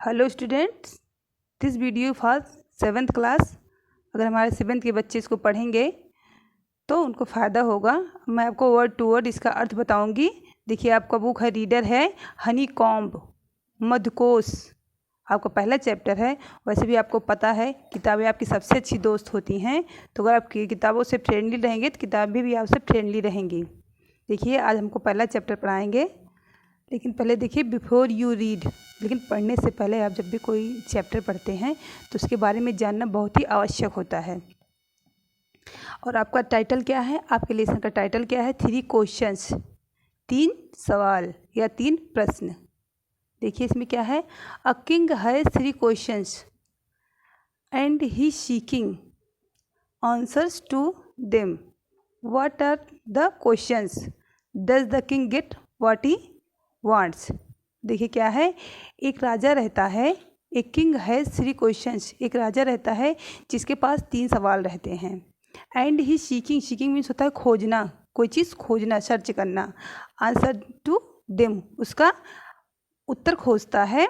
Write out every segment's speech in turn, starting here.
Hello students, this video for 7th class. अगर हमारे 7th के बच्चे इसको पढ़ेंगे तो उनको फ़ायदा होगा। मैं आपको वर्ड टू वर्ड इसका अर्थ बताऊंगी। देखिए, आपका बुक है, रीडर है हनी कॉम्ब, मधुकोश, आपका पहला चैप्टर है। वैसे भी आपको पता है किताबें आपकी सबसे अच्छी दोस्त होती हैं, तो अगर आप किताबों से फ्रेंडली रहेंगे तो किताबें भी आपसे फ्रेंडली रहेंगी। देखिए, आज हमको पहला चैप्टर पढ़ाएंगे, लेकिन पहले देखिए बिफोर यू रीड। लेकिन पढ़ने से पहले आप जब भी कोई चैप्टर पढ़ते हैं तो उसके बारे में जानना बहुत ही आवश्यक होता है। और आपका टाइटल क्या है, आपके लेसन का टाइटल क्या है? 3 क्वेश्चंस, 3 सवाल या 3 प्रश्न। देखिए इसमें क्या है, a king has 3 questions and he seeking answers to them. What are the questions? Does the king get what he wants? देखिए क्या है, एक राजा रहता है, एक किंग हैज़ 3 क्वेश्चंस, एक राजा रहता है जिसके पास 3 सवाल रहते हैं। And he seeking, seeking means होता है खोजना, कोई चीज़ खोजना, सर्च करना। आंसर टू देम, उसका उत्तर खोजता है।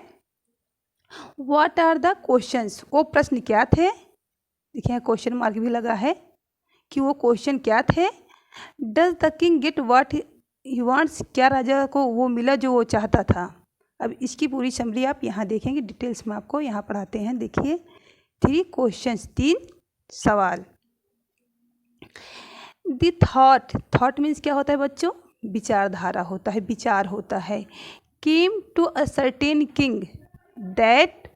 व्हाट आर द क्वेश्चंस, वो प्रश्न क्या थे? देखिए क्वेश्चन मार्क भी लगा है कि वो क्वेश्चन क्या थे। Does the king get what he wants, क्या राजा को वो मिला जो वो चाहता था? अब इसकी पूरी समरी आप यहाँ देखेंगे, डिटेल्स में आपको यहाँ पढ़ाते हैं। देखिए 3 क्वेश्चंस, 3 सवाल। द थॉट, थॉट मीन्स क्या होता है बच्चों? विचारधारा होता है, विचार होता है। Came to a certain king that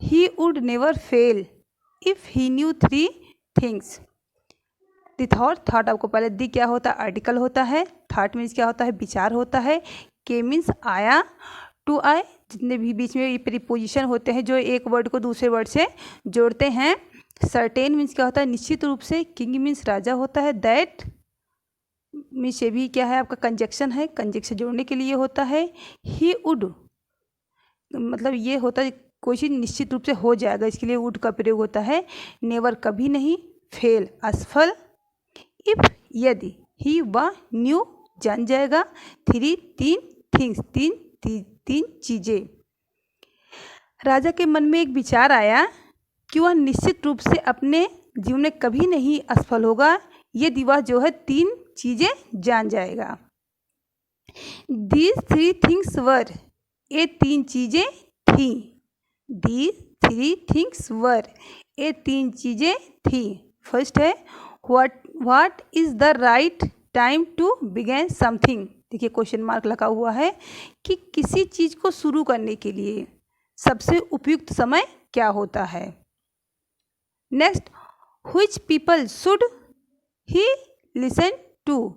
he would never fail if he knew 3 things. The thought, thought आपको पहले दी क्या होता है? आर्टिकल होता है। थॉट मीन्स क्या होता है? विचार होता है। के मीन्स आया, टू आए, जितने भी बीच में ये प्रीपोजिशन होते हैं जो एक वर्ड को दूसरे वर्ड से जोड़ते हैं। सर्टेन मीन्स क्या होता है? निश्चित रूप से। किंग मीन्स राजा होता है। दैट मीन्स ये भी क्या है? आपका कंजक्शन है, कंजक्शन जोड़ने के लिए होता है। ही वुड मतलब ये होता है कोई चीज़ निश्चित रूप से हो जाएगा, इसके लिए वुड का प्रयोग होता है। नेवर कभी नहीं, फेल असफल, इफ यदि, ही व न्यू जान जाएगा, 3 थिंग्स, तीन चीज़ें। राजा के मन में एक विचार आया कि वह निश्चित रूप से अपने जीवन में कभी नहीं असफल होगा यदि वह जो है 3 चीज़ें जान जाएगा। दीज 3 थिंग्स वर, ये 3 चीज़ें थीं। दीज 3 थिंग्स वर, ये 3 चीज़ें थीं। फर्स्ट है what is the right time to begin something. देखिए क्वेश्चन मार्क लगा हुआ है कि किसी चीज़ को शुरू करने के लिए सबसे उपयुक्त समय क्या होता है। Next, which people should he listen to,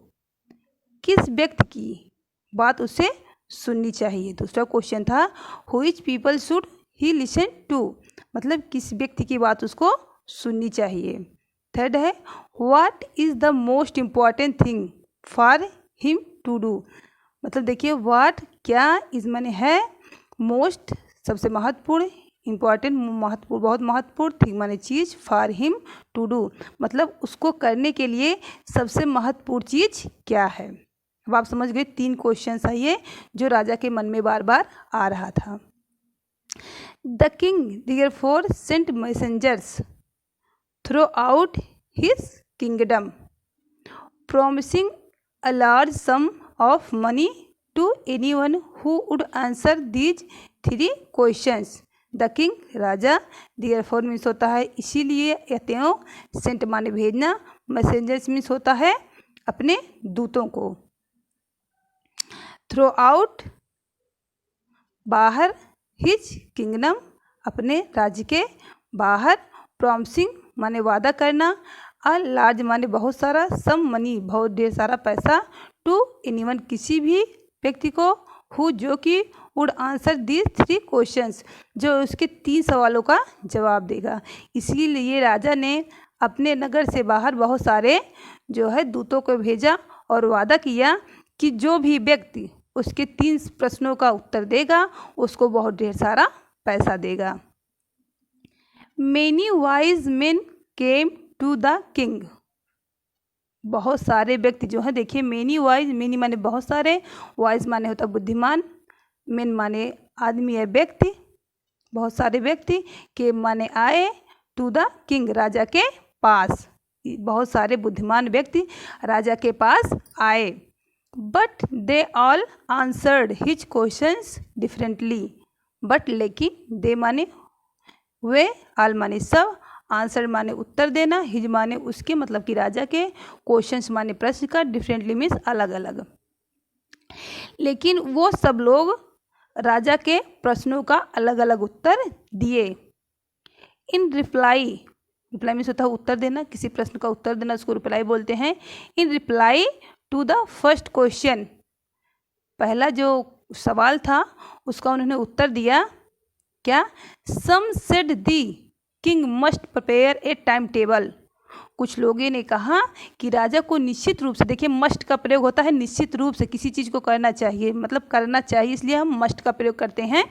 किस व्यक्ति की बात उसे सुननी चाहिए। दूसरा क्वेश्चन था which people should he listen to, मतलब किस व्यक्ति की बात उसको सुननी चाहिए। थर्ड है what is the most important thing for him to do, मतलब देखिए व्हाट क्या, इस माने है, मोस्ट सबसे महत्वपूर्ण, इम्पॉर्टेंट महत्वपूर्ण, बहुत महत्वपूर्ण, थिंग माने चीज़, फॉर हिम टू डू मतलब उसको करने के लिए सबसे महत्वपूर्ण चीज़ क्या है। अब आप समझ गए 3 क्वेश्चन है ये जो राजा के मन में बार बार आ रहा था। The king therefore sent messengers throughout his kingdom, promising a large sum of money to anyone who would answer these 3 questions. The king, Raja, therefore means होता है इसीलिए, त्यों, सेंट माने भेजना, मैसेंजर्स मीन्स होता है अपने दूतों को। थ्रू आउट बाहर, हिज किंगडम अपने राज्य के बाहर, प्रॉमिसिंग माने वादा करना, अ लार्ज माने बहुत सारा, सम मनी बहुत ढेर सारा पैसा, टू एनीवन किसी भी व्यक्ति को, हु जो कि, वुड आंसर दीज 3 क्वेश्चंस जो उसके 3 सवालों का जवाब देगा। इसीलिए राजा ने अपने नगर से बाहर बहुत सारे जो है दूतों को भेजा और वादा किया कि जो भी व्यक्ति उसके 3 प्रश्नों का उत्तर देगा उसको बहुत ढेर सारा पैसा देगा। Many wise men came to the king, बहुत सारे व्यक्ति जो हैं, देखिए मेनी वाइज, मेनी माने बहुत सारे, वाइज माने होता बुद्धिमान, मेन माने आदमी या व्यक्ति, बहुत सारे व्यक्ति के माने आए टू द किंग, राजा के पास। बहुत सारे बुद्धिमान व्यक्ति राजा के पास आए। But they all answered his questions differently. But लेकिन दे माने वे, ऑल माने सब, आंसर माने उत्तर देना, हिज माने उसके मतलब कि राजा के, क्वेश्चंस माने प्रश्न का, डिफरेंटली मीन्स अलग अलग। लेकिन वो सब लोग राजा के प्रश्नों का अलग अलग उत्तर दिए। इन रिप्लाई, रिप्लाई मीन्स होता है उत्तर देना, किसी प्रश्न का उत्तर देना, उसको रिप्लाई बोलते हैं। In reply to the first question, पहला जो सवाल था उसका उन्होंने उत्तर दिया। क्या? Some said the king must prepare a time table. कुछ लोगों ने कहा कि राजा को निश्चित रूप से, देखिए मस्ट का प्रयोग होता है निश्चित रूप से, किसी चीज़ को करना चाहिए, मतलब करना चाहिए, इसलिए हम मस्ट का प्रयोग करते हैं।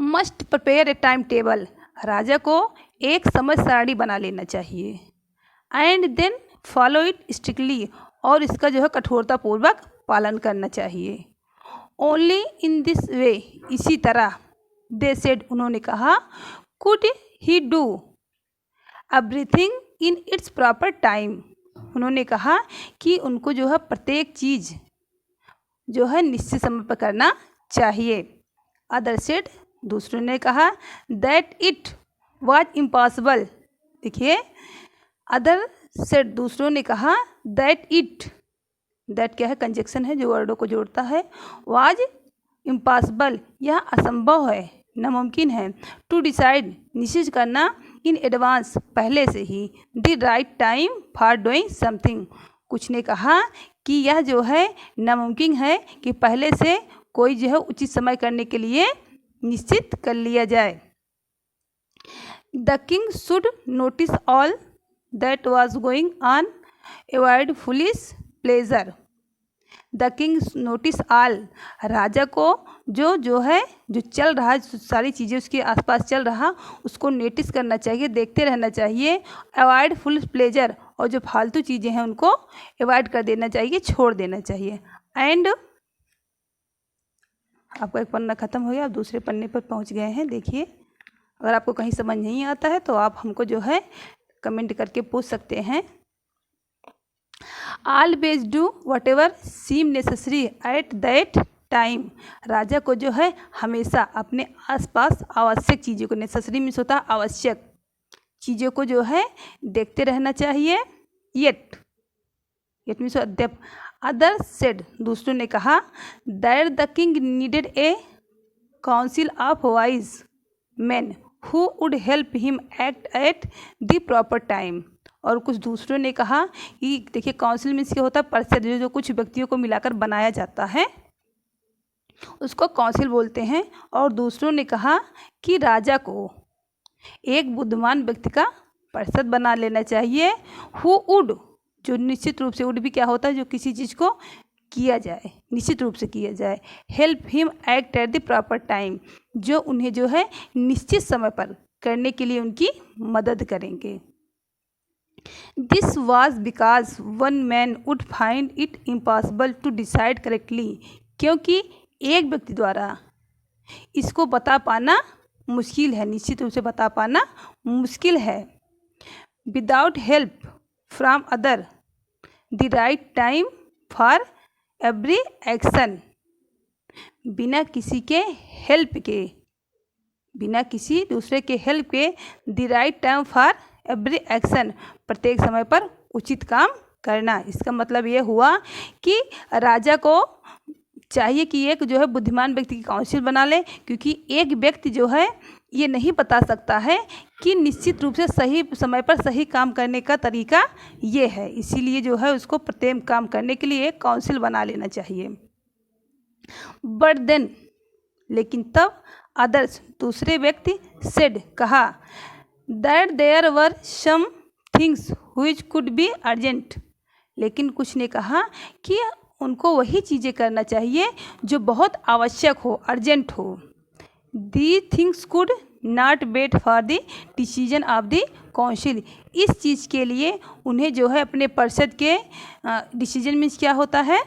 Must prepare a time table, राजा को एक समय सारणी बना लेना चाहिए। And then follow it strictly, और इसका जो है कठोरतापूर्वक पालन करना चाहिए। ओनली इन दिस वे, इसी तरह, दे सेड, उन्होंने कहा, could he do everything in its proper time. उन्होंने कहा कि उनको जो है प्रत्येक चीज़ जो है निश्चित समय पर करना चाहिए। अदर सेड, दूसरों ने कहा, दैट इट वाज इम्पॉसिबल। देखिए अदर सेड, दूसरों ने कहा, दैट इट, दैट क्या है? कंजक्शन है जो वर्डों को जोड़ता है। वाज इम्पॉसिबल, यह असंभव है, नामुमकिन है। टू डिसाइड, निश्चित करना, इन एडवांस, पहले से ही। The right time for doing something, कुछ ने कहा कि यह जो है नामुमकिन है कि पहले से कोई जो है उचित समय करने के लिए निश्चित कर लिया जाए। The king should notice all that was going on, avoid foolish pleasure. The king notice all, राजा को जो है जो चल रहा है, सारी चीज़ें उसके आसपास चल रहा, उसको नोटिस करना चाहिए, देखते रहना चाहिए। अवॉइड फुल प्लेजर, और जो फालतू चीज़ें हैं उनको अवॉइड कर देना चाहिए, छोड़ देना चाहिए। एंड आपका एक पन्ना ख़त्म हो गया, आप दूसरे पन्ने पर पहुंच गए हैं। देखिए अगर आपको कहीं समझ नहीं आता है तो आप हमको जो है कमेंट करके पूछ सकते हैं। Always do whatever seem necessary at that time, राजा को जो है हमेशा अपने आसपास आवश्यक चीज़ों को, नेसेसरी मीन्स होता है आवश्यक चीज़ों को जो है देखते रहना चाहिए। येट मीन्स अद्यप। अदर सेड, दूसरों ने कहा, that the king needed a council of wise man who would help him act at the proper time. और कुछ दूसरों ने कहा कि देखिए काउंसिल मीन्स क्या होता है? परिषद, जो कुछ व्यक्तियों को मिलाकर बनाया जाता है उसको काउंसिल बोलते हैं। और दूसरों ने कहा कि राजा को एक बुद्धिमान व्यक्ति का परिषद बना लेना चाहिए। हु वुड, जो निश्चित रूप से, वुड भी क्या होता है? जो किसी चीज़ को किया जाए, निश्चित रूप से किया जाए। Help him act at the proper time, जो उन्हें जो है निश्चित समय पर करने के लिए उनकी मदद करेंगे। This was because one man would find it impossible to decide correctly, क्योंकि एक व्यक्ति द्वारा इसको बता पाना मुश्किल है, निश्चित रूप से बता पाना मुश्किल है। Without help from other, the right time for every action, बिना किसी के हेल्प के, बिना किसी दूसरे के हेल्प के, the right time for every action, प्रत्येक समय पर उचित काम करना। इसका मतलब ये हुआ कि राजा को चाहिए कि एक जो है बुद्धिमान व्यक्ति की काउंसिल बना ले, क्योंकि एक व्यक्ति जो है ये नहीं बता सकता है कि निश्चित रूप से सही समय पर सही काम करने का तरीका ये है, इसीलिए जो है उसको प्रत्येक काम करने के लिए एक काउंसिल बना लेना चाहिए। बट देन, लेकिन तब, अदर्स, दूसरे व्यक्ति, सेड, कहा, that there were some things which could be urgent, लेकिन कुछ ने कहा कि उनको वही चीज़ें करना चाहिए जो बहुत आवश्यक हो, अर्जेंट हो। The things could not wait for the decision of the council, इस चीज़ के लिए उन्हें जो है अपने परिषद के डिसीजन मीन्स क्या होता है?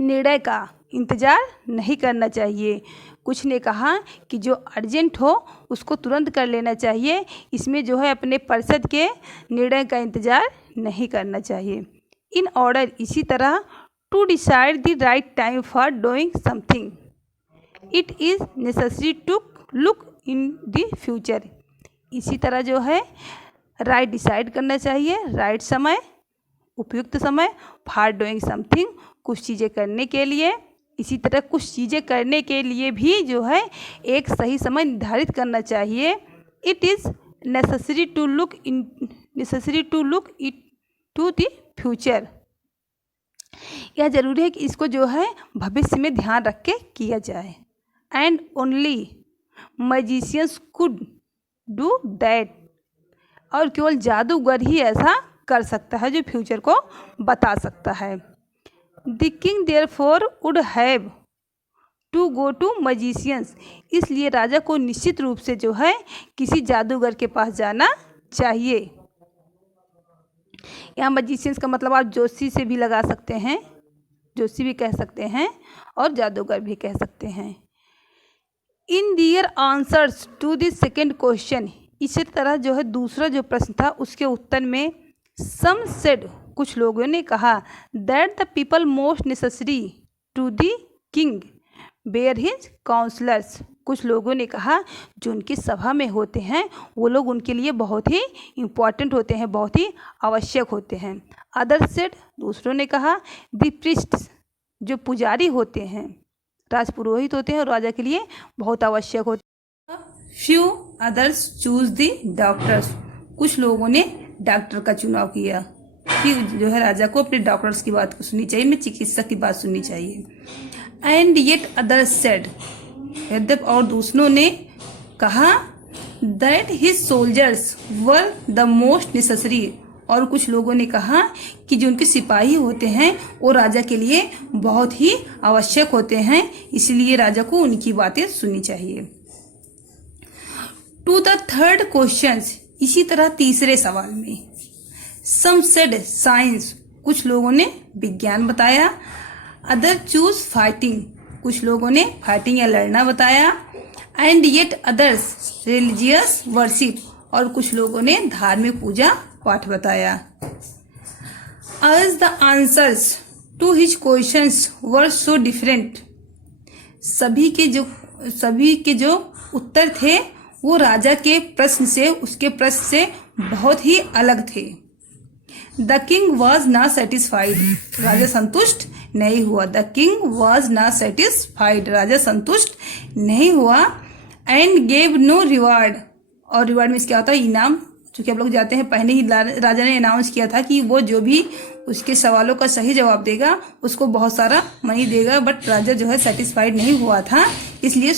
निर्णय का इंतज़ार नहीं करना चाहिए। कुछ ने कहा कि जो अर्जेंट हो उसको तुरंत कर लेना चाहिए, इसमें जो है अपने परिषद के निर्णय का इंतज़ार नहीं करना चाहिए। इन ऑर्डर, इसी तरह, to decide the right time for doing something, it is necessary to look in the future. इसी तरह जो है राइट डिसाइड करना चाहिए, राइट समय, उपयुक्त समय, फॉर डूइंग समथिंग, कुछ चीज़ें करने के लिए। इसी तरह कुछ चीज़ें करने के लिए भी जो है एक सही समय निर्धारित करना चाहिए। It is necessary to look it to the future. यह ज़रूरी है कि इसको जो है भविष्य में ध्यान रख के किया जाए। And only magicians could do that, और केवल जादूगर ही ऐसा कर सकता है जो फ्यूचर को बता सकता है। The king therefore would have to go to magicians, इसलिए राजा को निश्चित रूप से जो है किसी जादूगर के पास जाना चाहिए। यहाँ मैजिशियंस का मतलब आप जोशी से भी लगा सकते हैं, जोशी भी कह सकते हैं और जादूगर भी कह सकते हैं। In their answers to the second question, इसी तरह जो है दूसरा जो प्रश्न था उसके उत्तर में सम सेड, कुछ लोगों ने कहा, that the people most necessary to the king were his counsellors, कुछ लोगों ने कहा जो उनकी सभा में होते हैं वो लोग उनके लिए बहुत ही इम्पॉर्टेंट होते हैं, बहुत ही आवश्यक होते हैं। अदर सेड, दूसरों ने कहा, द प्रीस्ट्स, जो पुजारी होते हैं, राजपुरोहित होते हैं और राजा के लिए बहुत आवश्यक होते हैं। Few others choose the doctors, कुछ लोगों ने डॉक्टर का चुनाव किया कि जो है राजा को अपने डॉक्टर्स की बात को सुननी चाहिए, मैं चिकित्सक की बात सुननी चाहिए। एंड येट अदर्स सेड, और दूसरों ने कहा, that his soldiers were the most necessary, और कुछ लोगों ने कहा कि जो उनके सिपाही होते हैं वो राजा के लिए बहुत ही आवश्यक होते हैं, इसलिए राजा को उनकी बातें सुननी चाहिए। टू द थर्ड क्वेश्चन, इसी तरह तीसरे सवाल में सम सेड साइंस, कुछ लोगों ने विज्ञान बताया। अदर चूज फाइटिंग, कुछ लोगों ने फाइटिंग या लड़ना बताया। And yet others religious worship, और कुछ लोगों ने धार्मिक पूजा पाठ बताया। As the answers to his questions were so different, सभी के जो उत्तर थे वो राजा के प्रश्न से, उसके प्रश्न से बहुत ही अलग थे। The king was not satisfied, राजा संतुष्ट नहीं हुआ। The king was not satisfied, राजा संतुष्ट नहीं हुआ। एंड गेव नो रिवार्ड, और रिवार्ड में क्या होता है, इनाम। चूंकि आप लोग जाते हैं, पहले ही राजा ने अनाउंस किया था कि वो जो भी उसके सवालों का सही जवाब देगा उसको बहुत सारा मनी देगा, बट राजा जो है सेटिस्फाइड नहीं हुआ था, इसलिए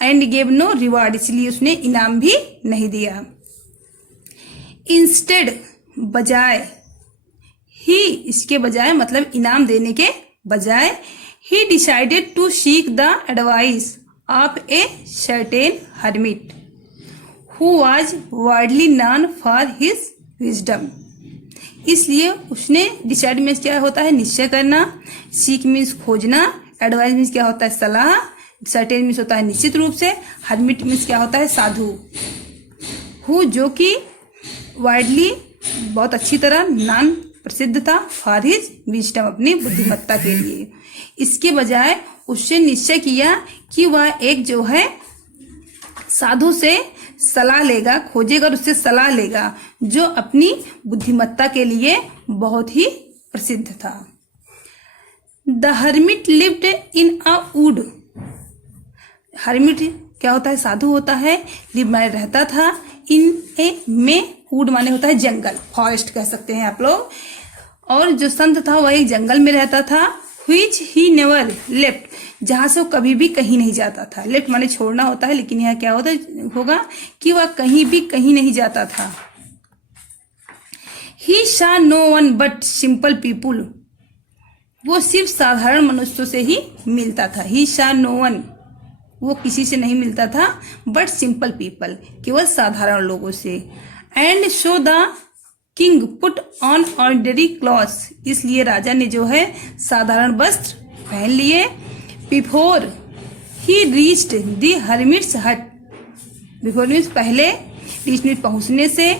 एंड गेव नो रिवार्ड, इसलिए उसने इनाम भी नहीं दिया। इंस्टेड, बजाय, ही, इसके बजाय मतलब इनाम देने के बजाय, he decided to seek the advice of a certain hermit who was widely known for his wisdom, इसलिए उसने डिसाइड मीन्स क्या होता है, निश्चय करना, सीक मीन्स खोजना, एडवाइस मीन्स क्या होता है, सलाह, सर्टेन मीन्स होता है निश्चित रूप से, हर्मिट मीन्स क्या होता है, साधु। हु, जो कि वाइडली, बहुत अच्छी तरह, नॉन, प्रसिद्ध था, फॉर हिज विजडम, अपनी बुद्धिमत्ता के लिए। इसके बजाय उसने निश्चय किया कि वह एक जो है साधु से सलाह लेगा, खोजेगा और उससे सलाह लेगा जो अपनी बुद्धिमत्ता के लिए बहुत ही प्रसिद्ध था। The hermit lived in a would, hermit क्या होता है, साधु होता है, लिव माने रहता था, इन ए में, वुड माने होता है जंगल, फॉरेस्ट कह सकते हैं आप लोग, और जो संत था वह एक जंगल में रहता था। व्हिच ही नेवर लेफ्ट, जहां से वो कभी भी कहीं नहीं जाता था। लेफ्ट माने छोड़ना होता है, लेकिन यहाँ क्या होगा कि वह कहीं भी कहीं नहीं जाता था। He saw no one but simple people, वो सिर्फ साधारण मनुष्यों से ही मिलता था। ही शा नो वन, वो किसी से नहीं मिलता था, बट सिंपल पीपल, केवल साधारण लोगों से। And so the king put on ordinary clothes, इसलिए राजा ने जो है साधारण वस्त्र पहन लिए। Before he reached the hermit's हट, बिफोर मीन्स पहले, रीच मीन्स पहुँचने से,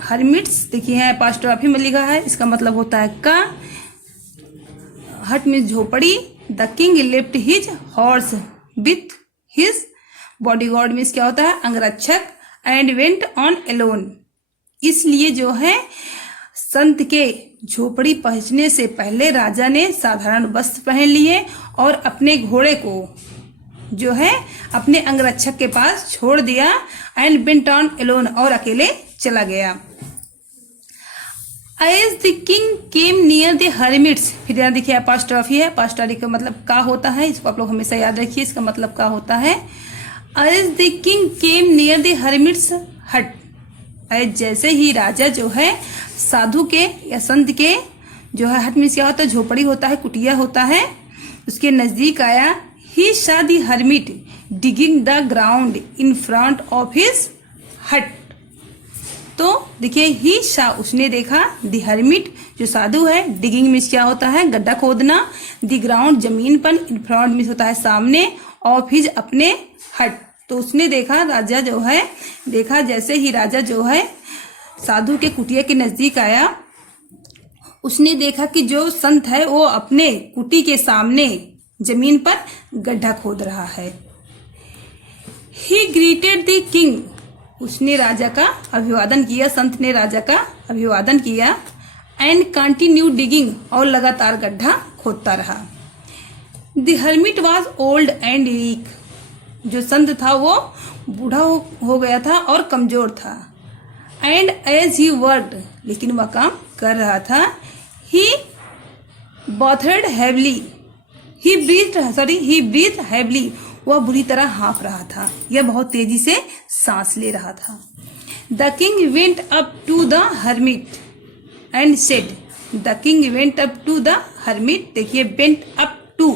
हर्मिट्स देखिए है अपोस्ट्रोफी में लिखा है, इसका मतलब होता है का, हट मीन्स झोपड़ी। The king left his horse with his bodyguard means क्या होता है अंगरक्षक, एंड वेंट ऑन एलोन, इसलिए जो है संत के झोपड़ी पहुंचने से पहले राजा ने साधारण वस्त्र पहन लिए और अपने घोड़े को जो है अपने अंगरक्षक के पास छोड़ दिया, एंड वेंट ऑन एलोन और अकेले चला गया। As the king came near the hermit's, फिर यहाँ देखिए अपोस्ट्रोफी है, अपोस्ट्रोफी का मतलब का होता है, इसको आप लोग हमेशा याद रखिए, इसका मतलब का होता है। As the king came near the hermit's hut, as जैसे ही राजा जो है साधु के या संत के जो है हट मीन्स क्या होता है झोपड़ी होता है, कुटिया होता है, उसके नजदीक आया। ही saw the hermit digging the ground in front of his hut, तो देखिए ही saw उसने देखा, द हर्मिट जो साधु है, डिगिंग मीन्स क्या होता है गड्ढा खोदना, द ग्राउंड जमीन पर, इन फ्रंट मीन्स होता है सामने, ऑफ हिज अपने हट, तो उसने देखा, राजा जो है देखा, जैसे ही राजा जो है साधु के कुटिया के नजदीक आया, उसने देखा कि जो संत है वो अपने कुटी के सामने जमीन पर गड्ढा खोद रहा है। ही ग्रीटेड द किंग, उसने राजा का अभिवादन किया, संत ने राजा का अभिवादन किया, एंड कंटिन्यू डिगिंग, और लगातार गड्ढा खोदता रहा। The hermit was old and weak, जो संत था वो बूढ़ा हो गया था और कमजोर था। एंड एज ही वर्कड, लेकिन वह काम कर रहा था। ही बॉथर्ड हैवली, ही ब्रीथ हैवली, वह बुरी तरह हाँफ रहा था, यह बहुत तेजी से सांस ले रहा था। The king went up to the hermit and said, the king went up to the hermit, देखिए went up to,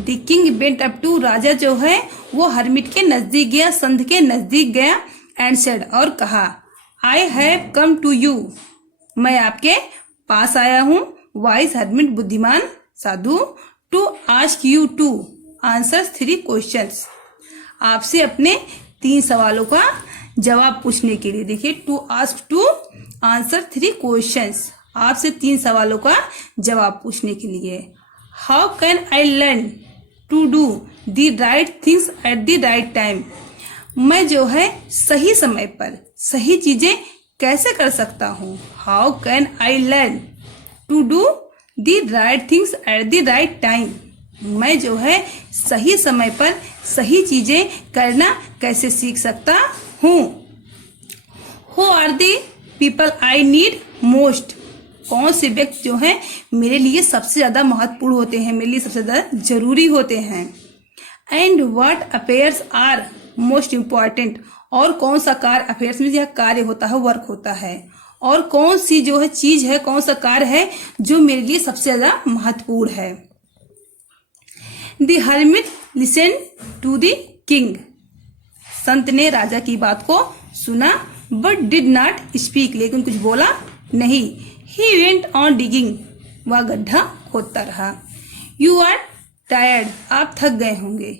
the king went up to, राजा जो है वो हर्मिट के नजदीक गया, संत के नजदीक गया, एंड सेड, और कहा, I have come to you, मैं आपके पास आया हूँ, वाइज हर्मिट बुद्धिमान साधु, to ask you to answer 3 questions, आपसे अपने 3 सवालों का जवाब पूछने के लिए। देखिए to ask to answer 3 questions, आपसे 3 सवालों का जवाब पूछने के लिए। How can I learn to do the right things at the right time, मैं जो है सही समय पर सही चीजें कैसे कर सकता हूँ। How can I learn to do the right things at the right time, मैं जो है सही समय पर सही चीजें करना कैसे सीख सकता हूँ। Who are the people I need most, कौन से व्यक्ति जो है मेरे लिए सबसे ज्यादा महत्वपूर्ण होते हैं, मेरे लिए सबसे ज्यादा जरूरी होते हैं। And what affairs are most important, और कौन सा कार्य, अफेयर्स में यह कार्य होता है, वर्क होता है, और कौन सी जो है चीज है, कौन सा कार्य है जो मेरे लिए सबसे ज्यादा महत्वपूर्ण है। The hermit listen to the king, संत ने राजा की बात को सुना, बट डिड नॉट स्पीक, लेकिन कुछ बोला नहीं। ही वेंट ऑन डिगिंग, वह गड्ढा खोदता रहा। यू आर टायर्ड, आप थक गए होंगे।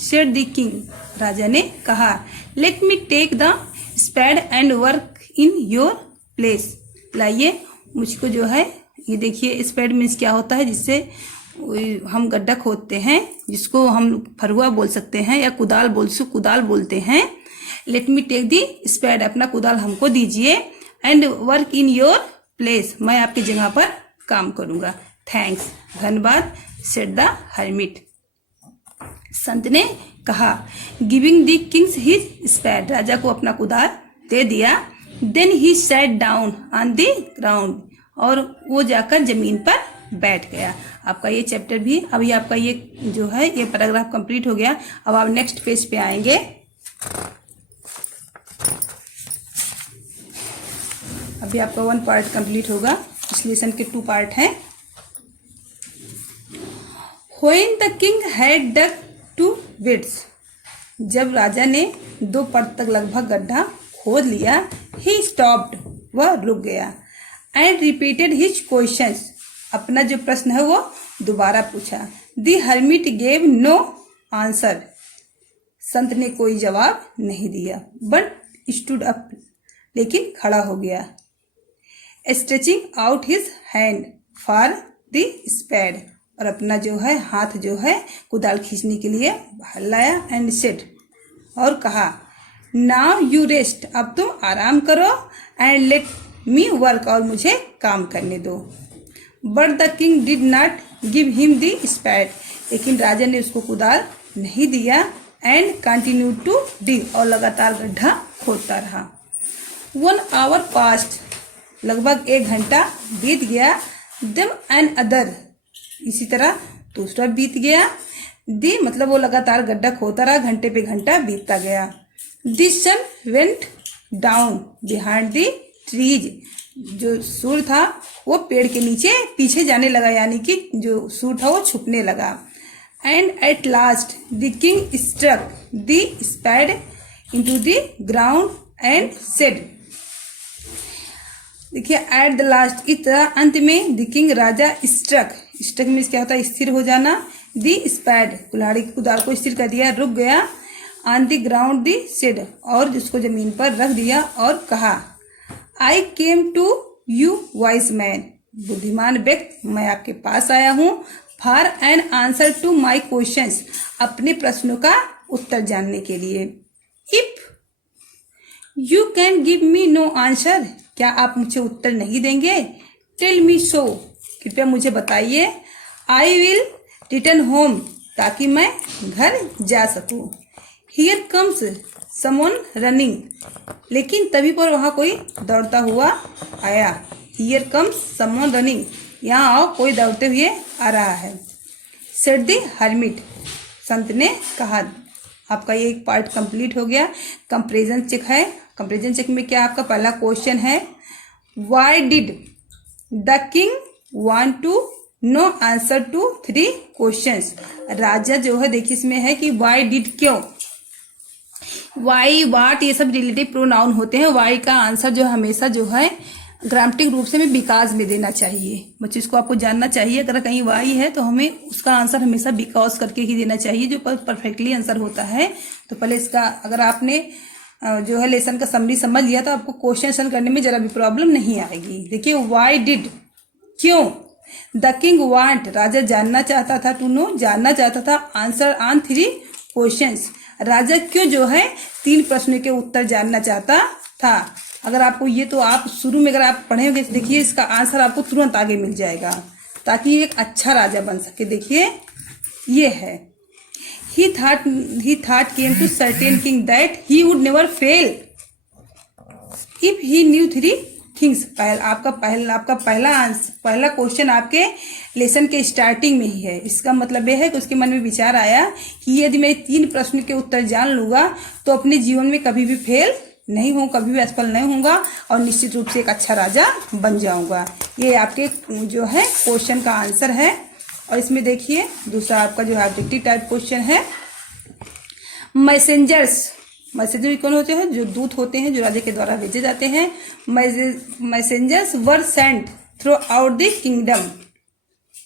सेड द किंग, राजा ने कहा। Let me take the spade and work in your place, लाइए मुझको जो है, ये देखिए स्पैड मीन्स क्या होता है, जिससे हम गड्ढा खोदते हैं, जिसको हम फरुआ बोल सकते हैं या कुदाल बोलते हैं। लेट मी टेक दी स्पैड, अपना कुदाल हमको दीजिए। And work in your place, मैं आपकी जगह पर काम करूंगा। थैंक्स, धन्यवाद। सेड द हर्मिट, संत ने कहा। Giving the king's his spade, राजा को अपना कुदाल दे दिया। Then he sat down on the ground, और वो जाकर जमीन पर बैठ गया। आपका ये चैप्टर भी, अभी आपका ये जो है ये पैराग्राफ कंप्लीट हो गया। अब आप नेक्स्ट पेज पे आएंगे। अभी आपका 1 पार्ट कंप्लीट होगा, इस लेसन के 2 पार्ट हैं। When the king had dug 2 bits, जब राजा ने 2 परत तक लगभग गड्ढा खोद लिया। He stopped, वह रुक गया। And repeated his questions, अपना जो प्रश्न है वो दोबारा पूछा। The hermit gave no answer. संत ने कोई जवाब नहीं दिया, बट स्टूड अप, लेकिन खड़ा हो गया। Stretching out his hand for the spade, और अपना जो है हाथ जो है कुदाल खींचने के लिए बाहर लाया। एंड सेड, और कहा, नाउ यू रेस्ट, अब तुम आराम करो। एंड लेट मी वर्क, और मुझे काम करने दो। But the king did not give him the spade, लेकिन राजा ने उसको कुदाल नहीं दिया। एंड कंटिन्यू टू डिग, और लगातार गड्ढा खोदता रहा। 1 hour पास्ट, लगभग 1 घंटा बीत गया। देम एंड अदर, इसी तरह दूसरा बीत गया। दी मतलब वो लगातार गड्ढा खोदता रहा, घंटे पे घंटा बीतता गया। The sun went down behind the trees, जो सूर्य था वो पेड़ के नीचे पीछे जाने लगा, यानी कि जो सूर्य था वो छुपने लगा। And at last the king struck the spade into the ground and said, देखिए एट द लास्ट, इस तरह अंत में द किंग राजा स्ट्रक में क्या होता है, स्थिर हो जाना। द स्पैड, कुल्हाड़ी की कुदाल को स्थिर कर दिया, रुक गया। On the ground the said, और जिसको जमीन पर रख दिया और कहा, I came to you wise man, बुद्धिमान व्यक्ति, मैं आपके पास आया हूँ। For an answer to my questions, अपने प्रश्नों का उत्तर जानने के लिए। If you can give me no answer, क्या आप मुझे उत्तर नहीं देंगे? टेल मी सो, कृपया मुझे बताइए। आई विल रिटर्न होम, ताकि मैं घर जा सकूं। हियर कम्स समवन रनिंग, लेकिन तभी पर वहां कोई दौड़ता हुआ आया। हियर कम्स समवन रनिंग, यहाँ आओ, कोई दौड़ते हुए आ रहा है। सेड द हर्मिट, संत ने कहा। आपका ये एक पार्ट कंप्लीट हो गया। कंपैरिजन चेक है। कंपैरिजन चेक में क्या आपका पहला क्वेश्चन है, why did the king want to know answer to 3 questions. राजा जो है देखिए इसमें है कि व्हाई डिड, क्यों, वाई वाट ये सब रिलेटिव प्रोनाउन होते हैं। वाई का आंसर जो हमेशा जो है ग्रामेटिक रूप से हमें बिकॉज में देना चाहिए। बच्चे इसको आपको जानना चाहिए, अगर कहीं वाई है तो हमें उसका आंसर हमेशा बिकॉज करके ही देना चाहिए, जो परफेक्टली आंसर होता है। तो पहले इसका अगर आपने जो है लेसन का समरी समझ लिया तो आपको क्वेश्चन करने में जरा भी प्रॉब्लम नहीं आएगी। देखिए वाई डिड, क्यों। द किंग वांट, राजा जानना चाहता था। टू नो, जानना चाहता था। आंसर ऑन 3 क्वेश्चंस, राजा क्यों जो है 3 प्रश्नों के उत्तर जानना चाहता था। अगर आपको ये, तो आप शुरू में अगर आप पढ़ेंगे तो देखिए इसका आंसर आपको तुरंत आगे मिल जाएगा, ताकि एक अच्छा राजा बन सके। देखिए ये है, he thought came to certain king that he would never fail if he knew 3 things। आपका पहला क्वेश्चन आपके लेसन के स्टार्टिंग में ही है। इसका मतलब यह है कि उसके मन में विचार आया कि यदि मैं 3 प्रश्न के उत्तर जान लूंगा तो अपने जीवन में कभी भी फेल नहीं हूँ, कभी भी असफल नहीं होऊंगा, और निश्चित रूप से एक अच्छा राजा बन जाऊंगा। ये आपके जो है क्वेश्चन का आंसर है। और इसमें देखिए दूसरा आपका जो है ऑब्जेक्टिव टाइप क्वेश्चन है। मैसेंजर्स कौन होते हैं? जो दूत होते हैं, जो राजा के द्वारा भेजे जाते हैं। Messengers were sent through out the kingdom,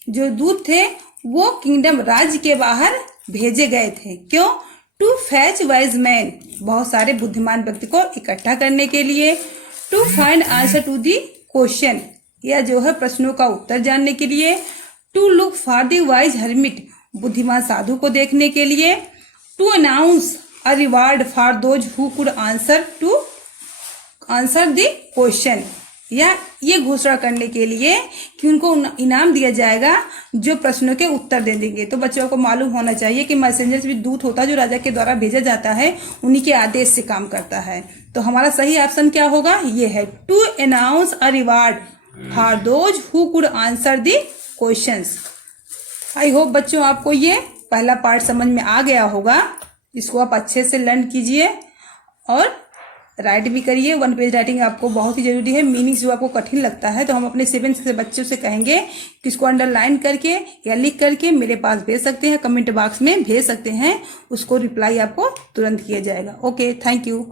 जो दूत थे वो किंगडम राज्य के बाहर भेजे गए थे। क्यों? टू फैच वाइज मैन, बहुत सारे बुद्धिमान व्यक्ति को इकट्ठा करने के लिए। To find answer to the question, या जो है प्रश्नों का उत्तर जानने के लिए। To look for the wise hermit, बुद्धिमान साधु को देखने के लिए। To announce a reward for those who could answer the question, या ये घोषणा करने के लिए कि उनको इनाम दिया जाएगा जो प्रश्नों के उत्तर दे देंगे। तो बच्चों को मालूम होना चाहिए कि मैसेंजर्स भी दूत होता है जो राजा के द्वारा भेजा जाता है, उन्हीं के आदेश से काम करता है। तो हमारा सही ऑप्शन क्या होगा? ये है to announce a reward for those who could answer the questions. I hope बच्चों आपको ये पहला पार्ट समझ में आ गया होगा। इसको आप अच्छे से लर्न कीजिए और राइट भी करिए। 1 पेज राइटिंग आपको बहुत ही जरूरी है। मीनिंग्स जो आपको कठिन लगता है तो हम अपने 7th से बच्चों से कहेंगे कि इसको अंडरलाइन करके या लिख करके मेरे पास भेज सकते हैं, कमेंट बॉक्स में भेज सकते हैं, उसको रिप्लाई आपको तुरंत किया जाएगा। Okay, thank you.